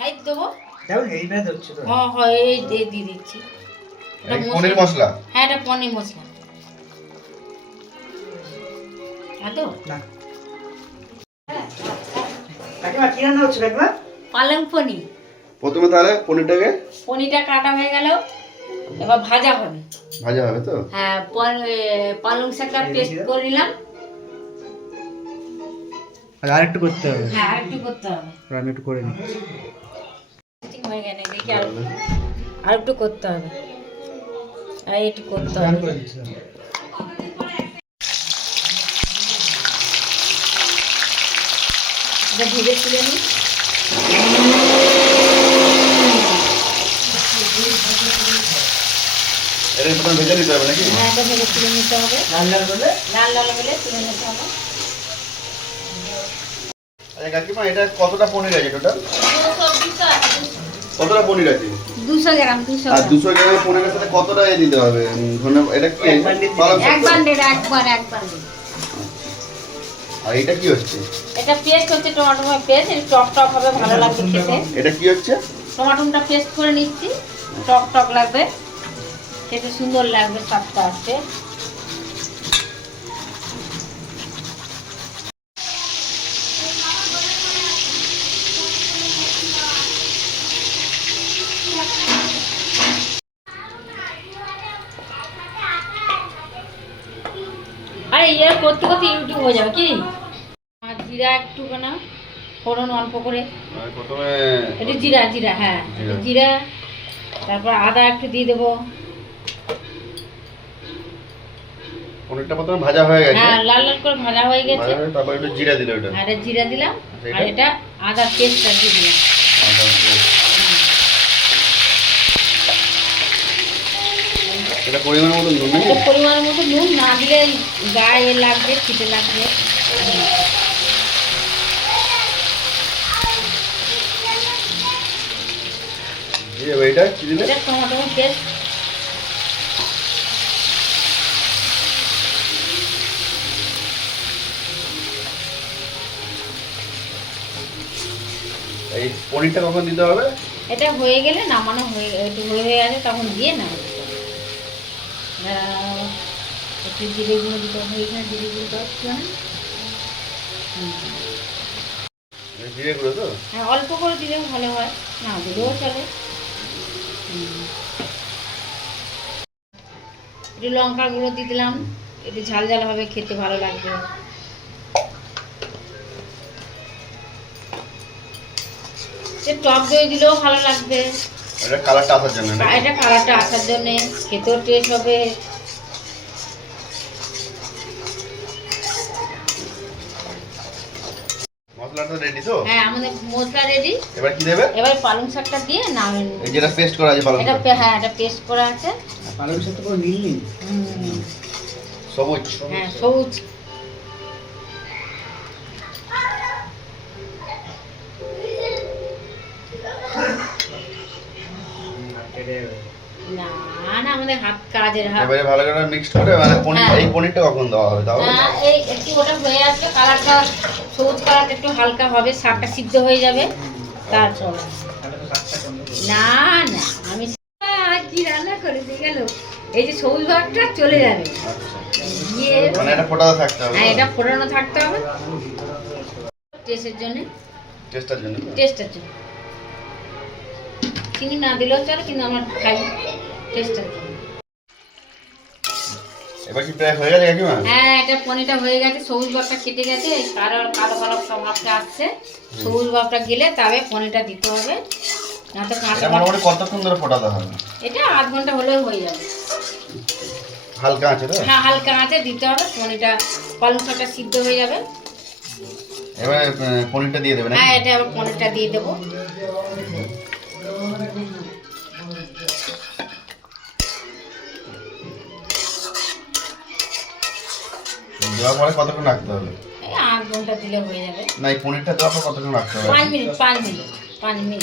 হ্যাঁ দেবো। দেখো এইভাবে ধরছে তো। হ্যাঁ হ্যাঁ এই দিয়ে দিয়ে দিচ্ছি। এই পনির মশলা? হ্যাঁ এটা পনির মশলা। তো না। কাকিমা কি রান্না হচ্ছে কাকিমা? পালং পনির। প্রথমে তাহলে পনিরটাকে? পনিরটা কাটা হয়ে গেল এবার ভাজা হবে। ভাজা হবে তো? হ্যাঁ পালং শাকটা পেস্ট করে নিলাম। আর একটু করতে হবে। হ্যাঁ আর একটু করতে হবে। আমি একটু করে নিই হয়ে গেলে দেখি আর আর একটু করতে হবে। আর একটু করতে হবে। করে দিচ্ছি এটা ভেজে তুলে নিই এটা প্রথমে ভেজে নিতে হবে নাকি? হ্যাঁ এটা ভেজে তুলে নিতে হবে। লাল লাল করলে লাল লাল হলে তুলে নিতে হবে। আচ্ছা কাকিমা এটা কতটা পনির আছে টোটাল? কতটা পনির আছে? দুশো গ্রাম দুশো আর গ্রাম। পনিরের সাথে কতটা এ দিতে হবে? ধনে এটা কি? এক? বান্ডেল একবার এক বান্ডেল আর এটা কি হচ্ছে? এটা পেস্ট হচ্ছে টমাটো পেস্ট এটা টক টক হবে ভালো লাগবে খেতে। এটা কি হচ্ছে? টমাটোটা পেস্ট করে নিচ্ছি। টক টক লাগবে। খেতে সুন্দর লাগবে স্বাদটা আসছে আরে ইয়ে করতে করতে ইউটিউব হয়ে যাবে কি? আর জিরা একটু না ফোড়ন অল্প করে। প্রথমে এটা জিরা জিরা হ্যাঁ। জিরা। জিরা তারপর আদা একটু দিয়ে দেবো। প্রথমে ভাজা হয়ে গেছে। হ্যাঁ লাল লাল করে ভাজা হয়ে গেছে। তারপর একটু জিরা আর দিলাম আচ্ছা, আর এটা? আদা পেস্টটা দিয়ে দিলাম। আদা। এটা পরিমাণ মতো নুন নাকি? পরিমাণ মতো নুন না দিলে গায়ে লাগবে লাগবে। এটা কি দিলে? এটা টমেটো পেস্ট। এই পনিরটা কখন দিতে হবে? এটা হয়ে গেলে নামানো হয়ে হয়ে হয়ে আছে তখন দিয়ে না একটু জিরে গুঁড়ো দিতে হবে এখানে জিরে গুঁড়ো দেওয়া জিরে গুঁড়ো তো? হ্যাঁ অল্প করে দিলেও ভালো হয়। না দিলেও চলে। একটু লঙ্কা গুঁড়ো দিয়ে দিলাম। একটু ঝাল ঝাল হবে খেতে ভালো লাগবে। সে টক দই দিলেও ভালো লাগবে। এটা কালারটা আসার জন্য নাকি? এটা কালারটা আসার জন্যে। খেতেও টেস্ট হবে। মশলাটা রেডি তো? হ্যাঁ আমাদের মশলা রেডি এবার কি দেবে? এবার পালং শাকটা দিয়ে নামেন এই যেটা পেস্ট করা আছে পালং এটা হ্যাঁ এটা পেস্ট করা আছে। সাথে কোনো মিল নেই। হুম, সবুজ। হ্যাঁ সবুজ। না আমাদের হাত কাজের হাত এবারে ভালো করে মিক্সড করে মানে পনির হ্যাঁ। এই পনিরটা কখন দেওয়া হবে তাহলে হ্যাঁ, এই একটু ওটা হয়ে আসবে কালারটা সবুজ কালারটা একটু হালকা হবে শাকটা সিদ্ধ হয়ে যাবে। তারপর না না আমি কি রান্না করে দিয়ে গেল। এই যে সবুজ ভাগটা চলে যাবে। গিয়ে মানে এটা ফোটাতে থাকতে হবে। হ্যাঁ এটা ফোটানো থাকতে হবে। টেস্টের জন্য। টেস্টার জন্য। টেস্টের জন্য। চিনি না দিলেও চলে কিন্তু আমার খাই। টেস্টের জন্য। এবার কি প্রায় হয়ে গেছে কাকিমা? হ্যাঁ এটা পনিরটা হয়ে গেছে সবুজ ভাবটা কেটে গেছে এই কালো কালো কালো ভাবটা আসছে। সবুজ ভাবটা গেলে তবে পনিরটা দিতে হবে। না তো কাঁচা মোটামুটি কতক্ষণ ধরে ফোটাতে হবে? এটা আধ ঘণ্টা হলেও হয়ে যাবে। হালকা আছে তো হ্যাঁ হালকা আঁচে দিতে হবে পনিরটা পালং শাকটা সিদ্ধ হয়ে যাবে। এবারে পনিরটা দিয়ে দেবে হ্যাঁ এটা আবার পনিরটা দিয়ে দেবো। দেওয়ার পরে কতক্ষণ রাখতে হবে? এই আধ ঘণ্টা দিলে হয়ে যাবে। না এই পনিরটা দেওয়ার পর কতক্ষণ রাখতে হবে? পাঁচ মিনিট পাঁচ মিনিট পাঁচ মিনিট।